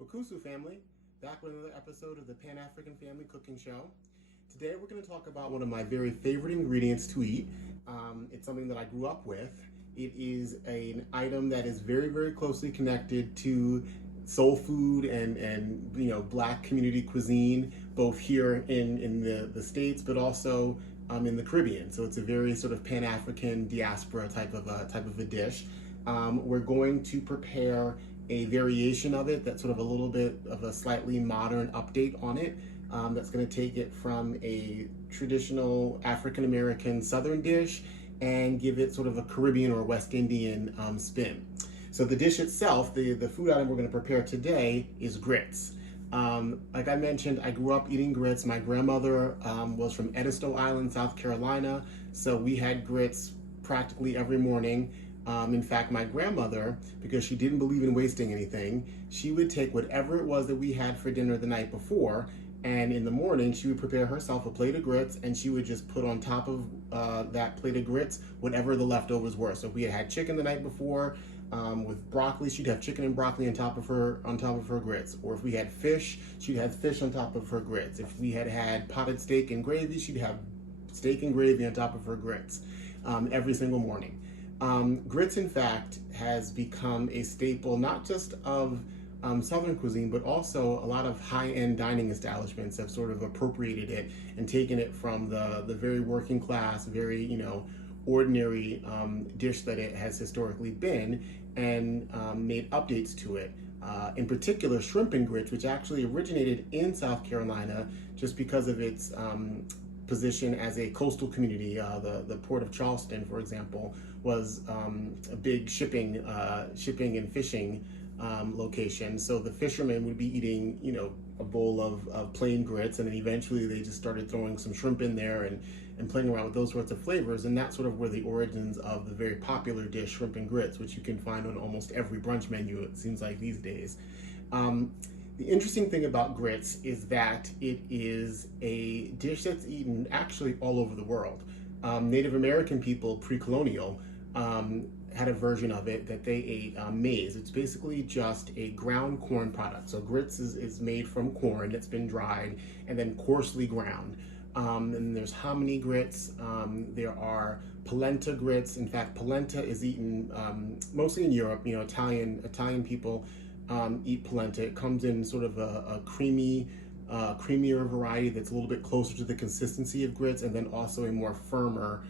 Wakusu family, back with another episode of the Pan-African Family Cooking Show. Today we're going to talk about one of my very favorite ingredients to eat. It's something that I grew up with. It is an item that is very, very closely connected to soul food and Black community cuisine, both here in the States, but also in the Caribbean. So it's a very sort of Pan-African diaspora type of a dish. We're going to prepare a variation of it that's sort of a little bit of a slightly modern update on it. That's going to take it from a traditional African American Southern dish and give it sort of a Caribbean or West Indian spin. So the dish itself, the food item we're going to prepare today is grits. Like I mentioned, I grew up eating grits. My grandmother was from Edisto Island, South Carolina, so we had grits practically every morning. In fact, my grandmother, because she didn't believe in wasting anything, she would take whatever it was that we had for dinner the night before, and in the morning she would prepare herself a plate of grits, and she would just put on top of that plate of grits whatever the leftovers were. So if we had chicken the night before with broccoli, she'd have chicken and broccoli on top of her grits. Or if we had fish, she'd have fish on top of her grits. If we had potted steak and gravy, she'd have steak and gravy on top of her grits every single morning. Grits, in fact, has become a staple not just of Southern cuisine, but also a lot of high-end dining establishments have sort of appropriated it and taken it from the very working class, very ordinary dish that it has historically been, and made updates to it. In particular, shrimp and grits, which actually originated in South Carolina just because of its position as a coastal community. The port of Charleston, for example, was a big shipping and fishing location. So the fishermen would be eating, a bowl of plain grits, and then eventually they just started throwing some shrimp in there and playing around with those sorts of flavors. And that's sort of where the origins of the very popular dish, shrimp and grits, which you can find on almost every brunch menu, it seems like these days. The interesting thing about grits is that it is a dish that's eaten actually all over the world. Native American people, pre-colonial, had a version of it that they ate maize. It's basically just a ground corn product. So grits is made from corn that's been dried and then coarsely ground. And there's hominy grits, there are polenta grits. In fact, polenta is eaten mostly in Europe. Italian people eat polenta. It comes in sort of a creamier variety that's a little bit closer to the consistency of grits, and then also a more firmer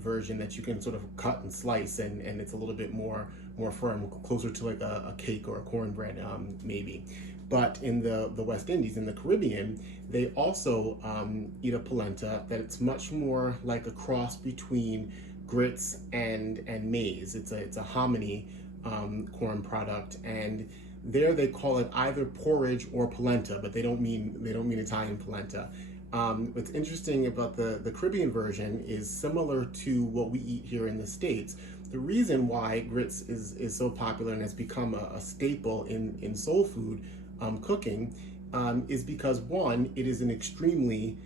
version that you can sort of cut and slice, and it's a little bit more firm, closer to like a cake or a cornbread maybe. But in the West Indies, in the Caribbean, they also eat a polenta that it's much more like a cross between grits and maize. It's a hominy corn product, and there they call it either porridge or polenta, but they don't mean Italian polenta. What's interesting about the Caribbean version is similar to what we eat here in the States. The reason why grits is so popular and has become a staple in soul food cooking is because, one, it is an extremely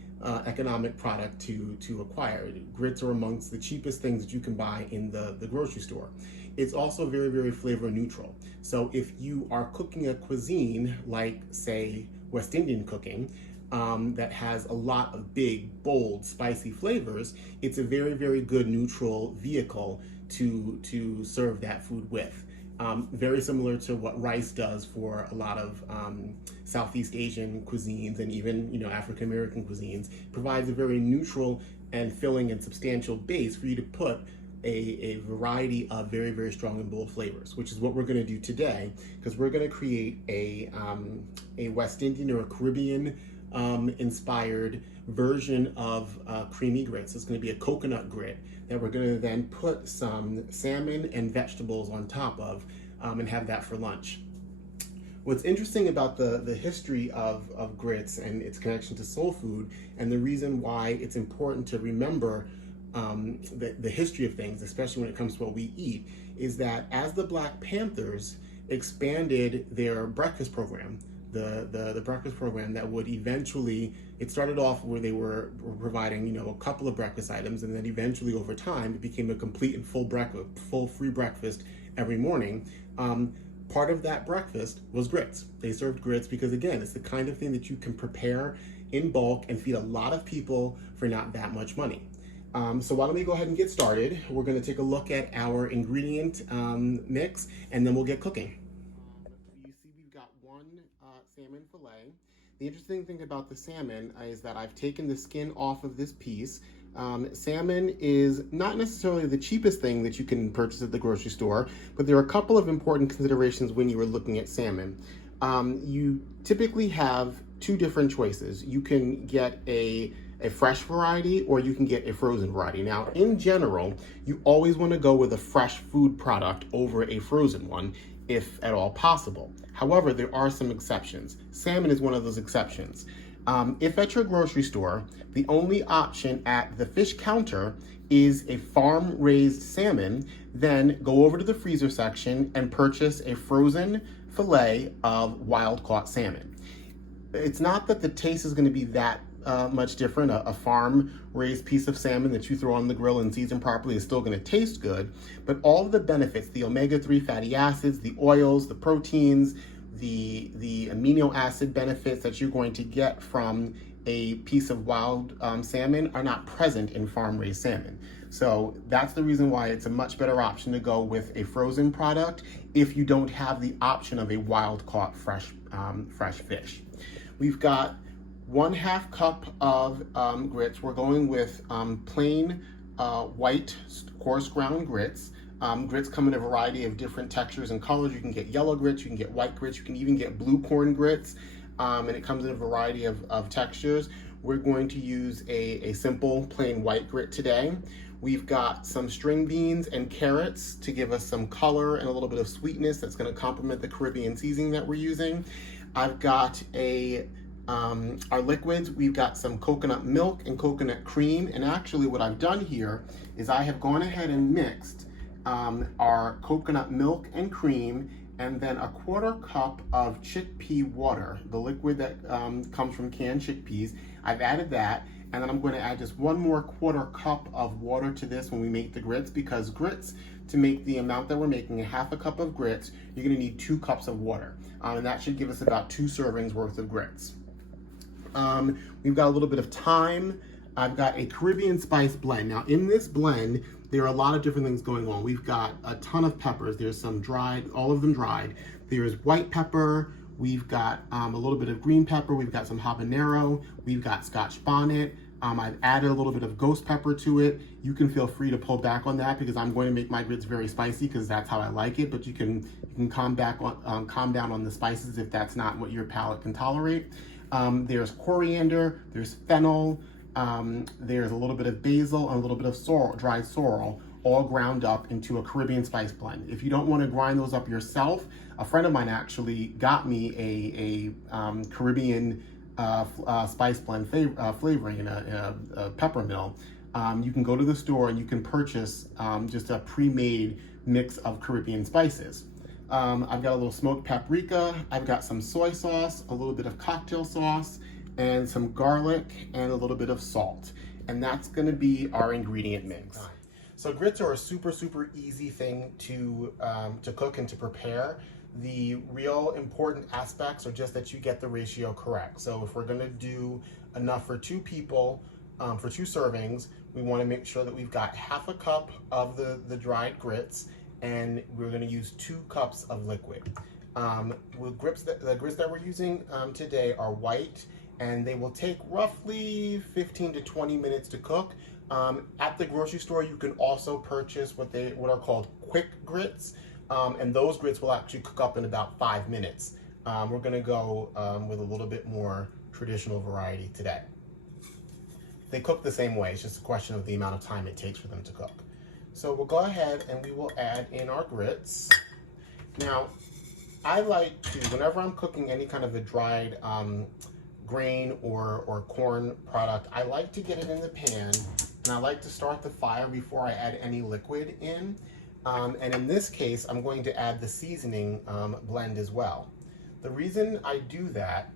economic product to acquire. Grits are amongst the cheapest things that you can buy in the grocery store. It's also very, very flavor neutral. So if you are cooking a cuisine like, say, West Indian cooking, that has a lot of big, bold, spicy flavors, it's a very, very good neutral vehicle to serve that food with. Very similar to what rice does for a lot of Southeast Asian cuisines and even African American cuisines. It provides a very neutral and filling and substantial base for you to put a variety of very, very strong and bold flavors, which is what we're going to do today, because we're going to create a West Indian or a Caribbean inspired version of creamy grits. It's going to be a coconut grit that we're going to then put some salmon and vegetables on top of and have that for lunch. What's interesting about the history of grits and its connection to soul food, and the reason why it's important to remember the history of things, especially when it comes to what we eat, is that as the Black Panthers expanded their breakfast program, the breakfast program that would eventually, it started off where they were providing a couple of breakfast items, and then eventually over time it became a complete and full free breakfast every morning. part of that breakfast was grits. They served grits because, again, it's the kind of thing that you can prepare in bulk and feed a lot of people for not that much money. So why don't we go ahead and get started. We're going to take a look at our ingredient mix, and then we'll get cooking. You see we've got one salmon fillet. The interesting thing about the salmon is that I've taken the skin off of this piece. Salmon is not necessarily the cheapest thing that you can purchase at the grocery store, but there are a couple of important considerations when you are looking at salmon. You typically have two different choices. You can get a fresh variety, or you can get a frozen variety. Now, in general, you always want to go with a fresh food product over a frozen one, if at all possible. However, there are some exceptions. Salmon is one of those exceptions. If at your grocery store, the only option at the fish counter is a farm-raised salmon, then go over to the freezer section and purchase a frozen fillet of wild-caught salmon. It's not that the taste is going to be that much different. A farm-raised piece of salmon that you throw on the grill and season properly is still going to taste good, but all of the benefits, the omega-3 fatty acids, the oils, the proteins, the amino acid benefits that you're going to get from a piece of wild salmon are not present in farm-raised salmon. So that's the reason why it's a much better option to go with a frozen product if you don't have the option of a wild-caught fresh fish. We've got 1/2 cup of grits. We're going with plain white coarse ground grits. Grits come in a variety of different textures and colors. You can get yellow grits, you can get white grits, you can even get blue corn grits, and it comes in a variety of textures. We're going to use a simple plain white grit today. We've got some string beans and carrots to give us some color and a little bit of sweetness that's going to complement the Caribbean seasoning that we're using. I've got our liquids. We've got some coconut milk and coconut cream, and actually what I've done here is I have gone ahead and mixed our coconut milk and cream, and then 1/4 cup of chickpea water, the liquid that comes from canned chickpeas. I've added that, and then I'm going to add just 1 more 1/4 cup of water to this when we make the grits, because grits, to make the amount that we're making, 1/2 cup of grits, you're going to need 2 cups of water, and that should give us about 2 servings worth of grits. We've got a little bit of thyme. I've got a Caribbean spice blend. Now, in this blend, there are a lot of different things going on. We've got a ton of peppers. There's some dried, all of them dried. There's white pepper. We've got a little bit of green pepper. We've got some habanero. We've got Scotch bonnet. I've added a little bit of ghost pepper to it. You can feel free to pull back on that because I'm going to make my grits very spicy because that's how I like it. But you can calm down on the spices if that's not what your palate can tolerate. There's coriander. There's fennel. There's a little bit of basil and a little bit of dried sorrel, all ground up into a Caribbean spice blend. If you don't want to grind those up yourself, a friend of mine actually got me a Caribbean spice blend flavoring in a pepper mill. You can go to the store and you can purchase just a pre-made mix of Caribbean spices. I've got a little smoked paprika. I've got some soy sauce, a little bit of cocktail sauce, and some garlic and a little bit of salt. And that's going to be our ingredient mix. So grits are a super easy thing to cook and to prepare. The real important aspects are just that you get the ratio correct. So if we're going to do enough for 2 people, for 2 servings, we want to make sure that we've got 1/2 cup of the dried grits, and we're going to use 2 cups of liquid. The grits that we're using today are white, and they will take roughly 15 to 20 minutes to cook. At the grocery store, you can also purchase what are called quick grits, and those grits will actually cook up in about 5 minutes. We're going to go with a little bit more traditional variety today. They cook the same way. It's just a question of the amount of time it takes for them to cook. So we'll go ahead and we will add in our grits. Now, I like to, whenever I'm cooking any kind of a dried grain or corn product, I like to get it in the pan, and I like to start the fire before I add any liquid in. And in this case, I'm going to add the seasoning blend as well. The reason I do that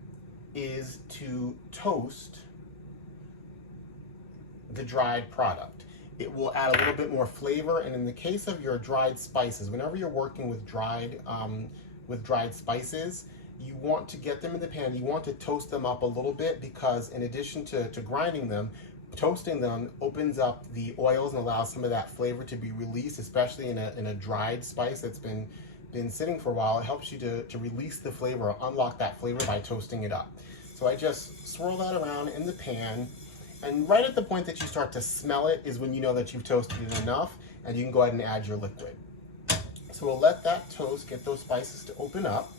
is to toast the dried product. It will add a little bit more flavor, and in the case of your dried spices, whenever you're working with dried with dried spices, you want to get them in the pan. You want to toast them up a little bit because in addition to grinding them, toasting them opens up the oils and allows some of that flavor to be released, especially in a dried spice that's been sitting for a while. It helps you to release the flavor or unlock that flavor by toasting it up. So I just swirl that around in the pan, and right at the point that you start to smell it is when you know that you've toasted it enough, and you can go ahead and add your liquid. So we'll let that toast, get those spices to open up.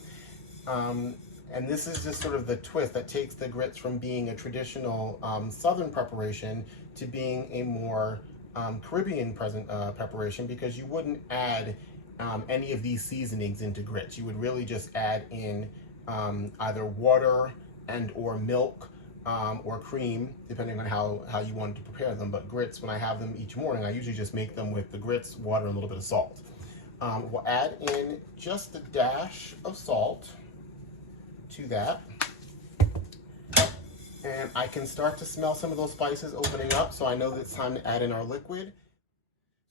And this is just sort of the twist that takes the grits from being a traditional Southern preparation to being a more Caribbean preparation, because you wouldn't add any of these seasonings into grits. You would really just add in either water and or milk or cream, depending on how you wanted to prepare them. But grits, when I have them each morning, I usually just make them with the grits, water, and a little bit of salt. We'll add in just a dash of salt to that. And I can start to smell some of those spices opening up, so I know that it's time to add in our liquid.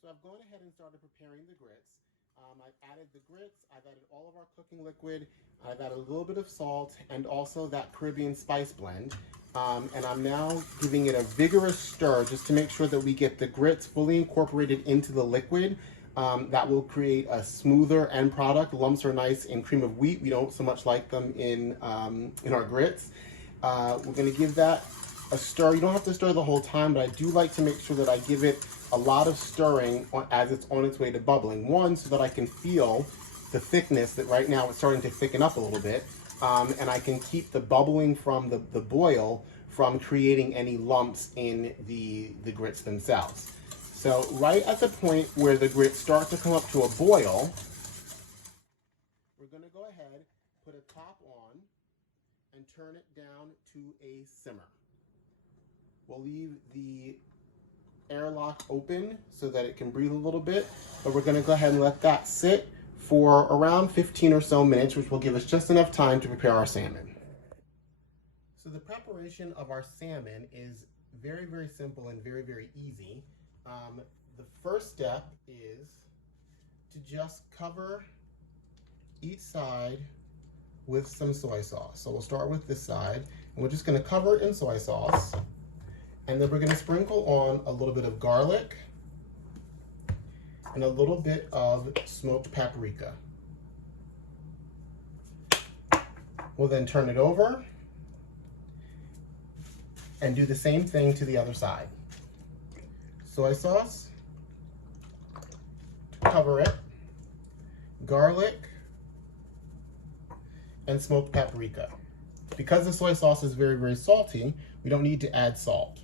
So I've gone ahead and started preparing the grits. I've added the grits, I've added all of our cooking liquid, I've added a little bit of salt, and also that Caribbean spice blend. And I'm now giving it a vigorous stir just to make sure that we get the grits fully incorporated into the liquid. That will create a smoother end product. Lumps are nice in cream of wheat. We don't so much like them in our grits. We're going to give that a stir. You don't have to stir the whole time, but I do like to make sure that I give it a lot of stirring as it's on its way to bubbling. One, so that I can feel the thickness that right now it's starting to thicken up a little bit. And I can keep the bubbling from the boil from creating any lumps in the grits themselves. So right at the point where the grits start to come up to a boil, we're going to go ahead, put a top on, and turn it down to a simmer. We'll leave the airlock open so that it can breathe a little bit, but we're going to go ahead and let that sit for around 15 or so minutes, which will give us just enough time to prepare our salmon. So the preparation of our salmon is very, very simple and very, very easy. The first step is to just cover each side with some soy sauce. So we'll start with this side, and we're just going to cover it in soy sauce, and then we're going to sprinkle on a little bit of garlic and a little bit of smoked paprika. We'll then turn it over and do the same thing to the other side. Soy sauce to cover it, garlic, and smoked paprika. Because the soy sauce is very, very salty, we don't need to add salt.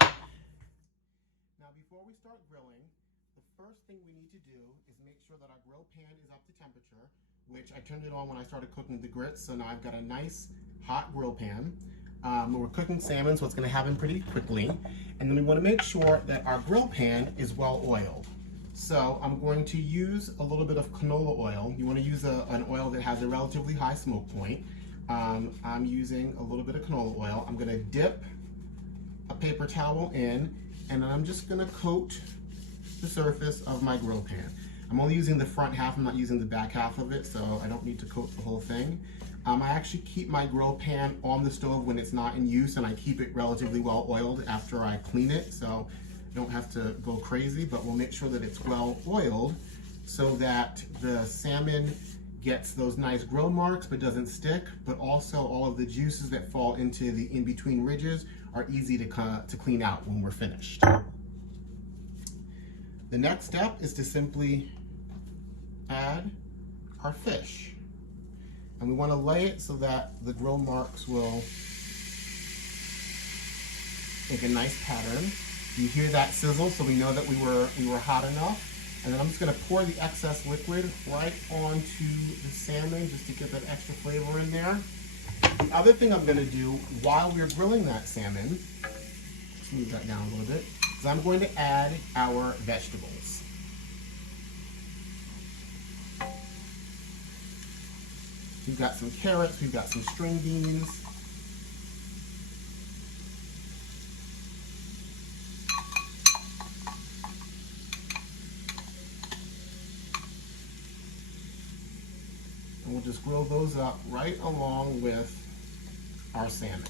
Now, before we start grilling, the first thing we need to do is make sure that our grill pan is up to temperature, which I turned it on when I started cooking the grits, so now I've got a nice hot grill pan. We're cooking salmon, so it's going to happen pretty quickly. And then we want to make sure that our grill pan is well oiled. So I'm going to use a little bit of canola oil. You want to use an oil that has a relatively high smoke point. I'm using a little bit of canola oil. I'm going to dip a paper towel in, and then I'm just going to coat the surface of my grill pan. I'm only using the front half, I'm not using the back half of it, so I don't need to coat the whole thing. I actually keep my grill pan on the stove when it's not in use, and I keep it relatively well oiled after I clean it, so I don't have to go crazy, but we'll make sure that it's well oiled so that the salmon gets those nice grill marks but doesn't stick, but also all of the juices that fall into the in-between ridges are easy to clean out when we're finished. The next step is to simply add our fish. And we want to lay it so that the grill marks will make a nice pattern. You hear that sizzle, so we know that we were hot enough. And then I'm just going to pour the excess liquid right onto the salmon just to get that extra flavor in there. The other thing I'm going to do while we're grilling that salmon, let's move that down a little bit, is I'm going to add our vegetables. We've got some carrots, we've got some string beans. we'll just grill those up right along with our salmon.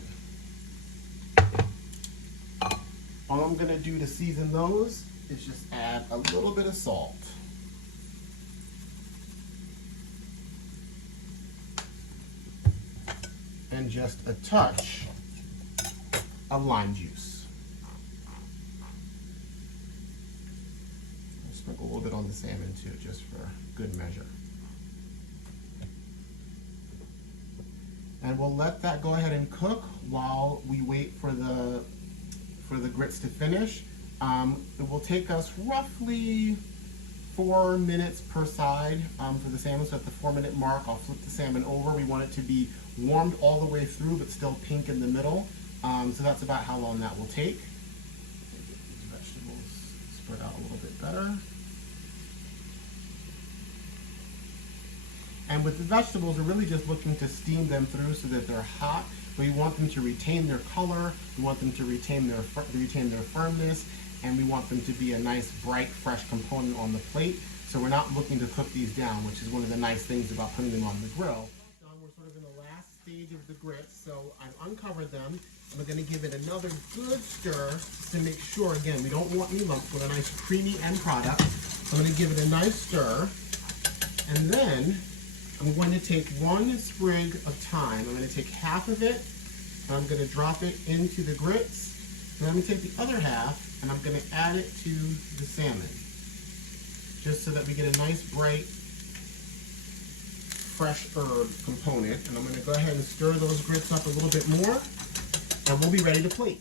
All I'm gonna do to season those is just add a little bit of salt. And just a touch of lime juice. I'll sprinkle a little bit on the salmon too, just for good measure. And we'll let that go ahead and cook while we wait for the grits to finish. It will take us roughly 4 minutes per side for the salmon. So at the 4-minute mark, I'll flip the salmon over. We want it to be warmed all the way through, but still pink in the middle. So that's about how long that will take. Get these vegetables spread out a little bit better. And with the vegetables, we're really just looking to steam them through so that they're hot. We want them to retain their color, we want them to retain their firmness, and we want them to be a nice, bright, fresh component on the plate. So we're not looking to cook these down, which is one of the nice things about putting them on the grill. We're sort of in the last stage of the grits, so I've uncovered them. I'm going to give it another good stir to make sure, again, we don't want any lumps. We want a nice creamy end product. So I'm going to give it a nice stir, and then I'm going to take one sprig of thyme. I'm going to take half of it, and I'm going to drop it into the grits. And I'm going to take the other half, and I'm going to add it to the salmon, just so that we get a nice, bright, fresh herb component. And I'm going to go ahead and stir those grits up a little bit more, and we'll be ready to plate.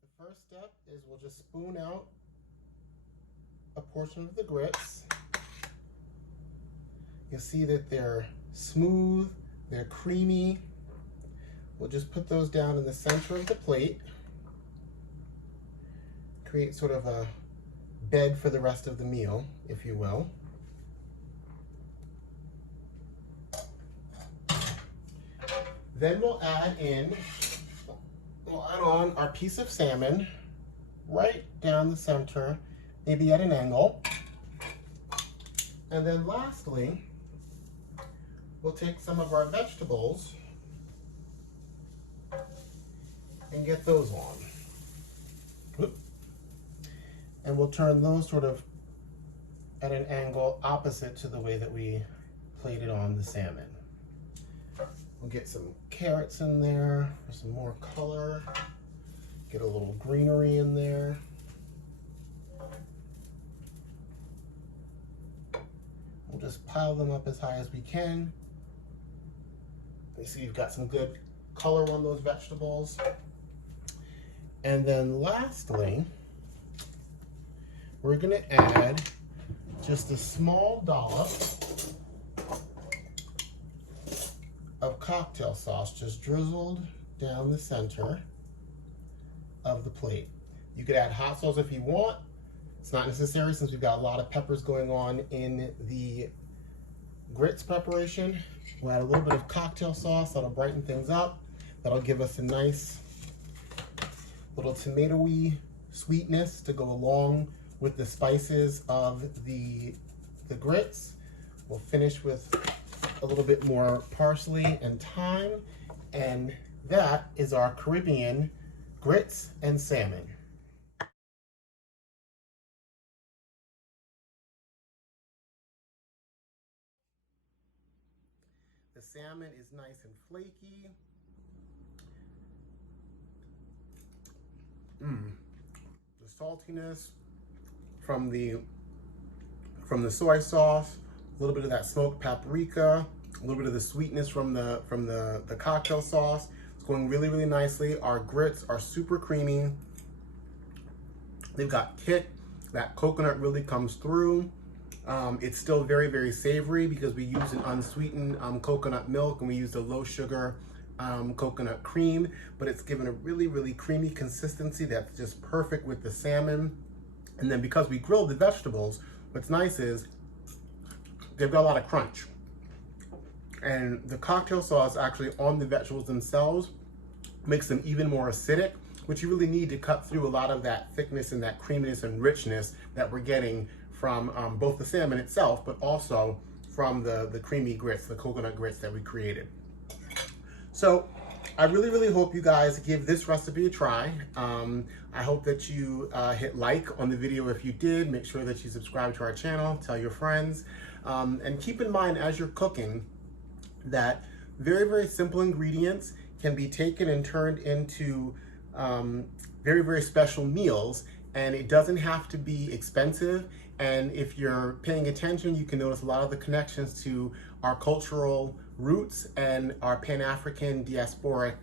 The first step is we'll just spoon out a portion of the grits. You'll see that they're smooth, they're creamy. We'll just put those down in the center of the plate. Create sort of a bed for the rest of the meal, if you will. Then we'll add on our piece of salmon right down the center, maybe at an angle. And then lastly, we'll take some of our vegetables and get those on. Whoop. And we'll turn those sort of at an angle opposite to the way that we plated on the salmon. We'll get some carrots in there for some more color. Get a little greenery in there. We'll just pile them up as high as we can. You see you've got some good color on those vegetables. And then lastly, we're gonna add just a small dollop of cocktail sauce, just drizzled down the center of the plate. You could add hot sauce if you want. It's not necessary since we've got a lot of peppers going on in the grits preparation. We'll add a little bit of cocktail sauce. That'll brighten things up. That'll give us a nice little tomatoey sweetness to go along with the spices of the grits. We'll finish with a little bit more parsley and thyme, and that is our Caribbean grits and salmon. The salmon is nice and flaky. The saltiness from the soy sauce, a little bit of that smoked paprika, a little bit of the sweetness from the cocktail sauce. It's going really, really nicely. Our grits are super creamy. They've got kick. That coconut really comes through. It's still very, very savory because we use an unsweetened coconut milk, and we use a low sugar coconut cream, but it's given a really, really creamy consistency that's just perfect with the salmon. And then because we grilled the vegetables, what's nice is they've got a lot of crunch. And the cocktail sauce actually on the vegetables themselves makes them even more acidic, which you really need to cut through a lot of that thickness and that creaminess and richness that we're getting from both the salmon itself, but also from the creamy grits, the coconut grits that we created. So I really hope you guys give this recipe a try. I hope that you hit like on the video if you did. Make sure that you subscribe to our channel, tell your friends. And keep in mind as you're cooking that very simple ingredients can be taken and turned into very special meals, and it doesn't have to be expensive. And if you're paying attention, you can notice a lot of the connections to our cultural roots and our Pan-African diasporic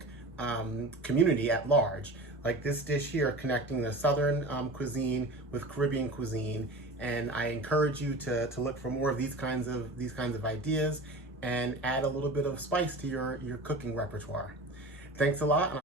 community at large. Like this dish here, connecting the Southern cuisine with Caribbean cuisine. And I encourage you to look for more of these kinds of ideas and add a little bit of spice to your cooking repertoire. Thanks a lot.